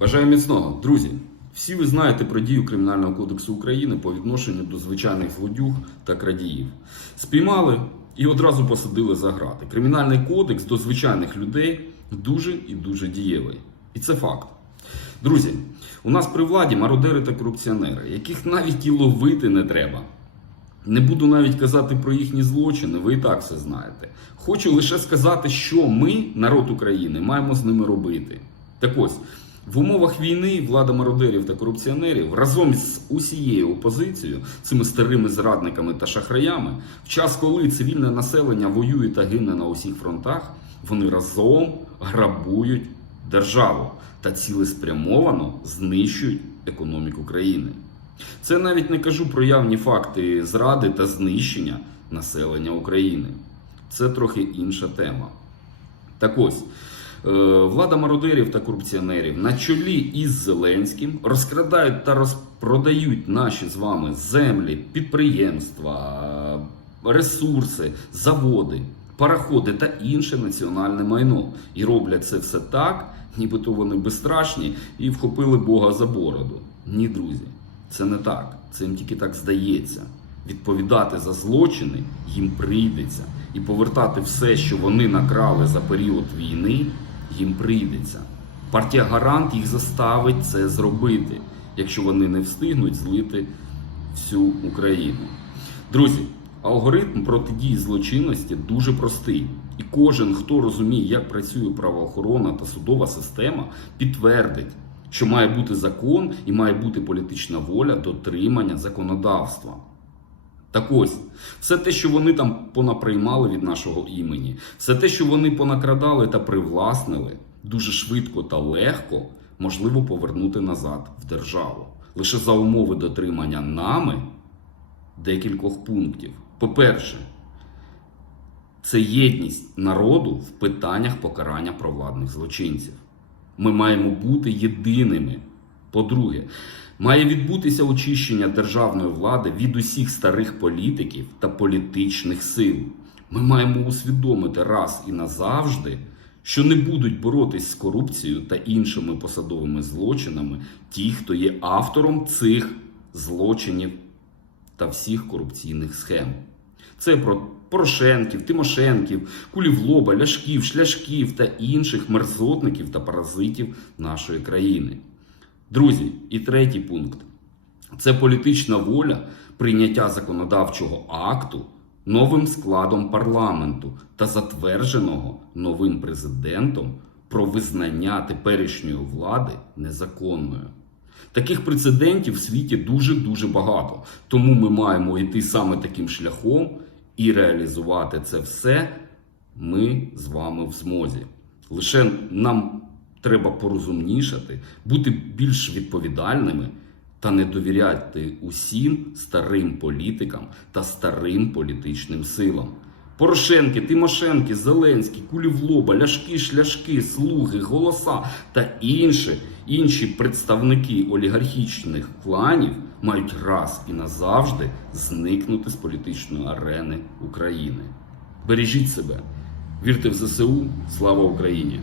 Бажаю міцного, друзі. Всі ви знаєте про дію Кримінального кодексу України по відношенню до звичайних злодюг та крадіїв. Спіймали і одразу посадили за грати. Кримінальний кодекс до звичайних людей дуже і дуже дієвий. І це факт. Друзі, у нас при владі мародери та корупціонери, яких навіть і ловити не треба. Не буду навіть казати про їхні злочини, ви і так все знаєте. Хочу лише сказати, що ми, народ України, маємо з ними робити. Так ось, в умовах війни влада мародерів та корупціонерів разом з усією опозицією, цими старими зрадниками та шахраями, в час, коли цивільне населення воює та гине на усіх фронтах, вони разом грабують державу та цілеспрямовано знищують економіку країни. Це навіть не кажу про явні факти зради та знищення населення України. Це трохи інша тема. Так ось, влада мародерів та корупціонерів на чолі із Зеленським розкрадають та розпродають наші з вами землі, підприємства, ресурси, заводи, пароходи та інше національне майно. І роблять це все так, нібито вони безстрашні і вхопили Бога за бороду. Ні, друзі, це не так. Це їм тільки так здається. Відповідати за злочини їм прийдеться, і повертати все, що вони накрали за період війни, їм прийдеться. Партія Гарант їх заставить це зробити, якщо вони не встигнуть злити всю Україну. Друзі, алгоритм протидії злочинності дуже простий. І кожен, хто розуміє, як працює правоохорона та судова система, підтвердить, що має бути закон і має бути політична воля дотримання законодавства. Так ось, все те, що вони там понаприймали від нашого імені, все те, що вони понакрадали та привласнили, дуже швидко та легко можливо повернути назад в державу. Лише за умови дотримання нами декількох пунктів. По-перше, це єдність народу в питаннях покарання провладних злочинців. Ми маємо бути єдиними. По-друге, має відбутися очищення державної влади від усіх старих політиків та політичних сил. Ми маємо усвідомити раз і назавжди, що не будуть боротись з корупцією та іншими посадовими злочинами ті, хто є автором цих злочинів та всіх корупційних схем. Це про Порошенків, Тимошенків, Кулівлоба, Ляшків, Шляшків та інших мерзотників та паразитів нашої країни. Друзі, і третій пункт це політична воля прийняття законодавчого акту новим складом парламенту та затвердженого новим президентом про визнання теперішньої влади незаконною. Таких прецедентів в світі дуже-дуже багато. Тому ми маємо йти саме таким шляхом і реалізувати це все ми з вами в змозі. Лише нам треба порозумнішати, бути більш відповідальними та не довіряти усім старим політикам та старим політичним силам. Порошенки, Тимошенки, Зеленський, Кулівлоба, Ляшки, Шляшки, Слуги, Голоса та інші, інші представники олігархічних кланів мають раз і назавжди зникнути з політичної арени України. Бережіть себе, вірте в ЗСУ, слава Україні!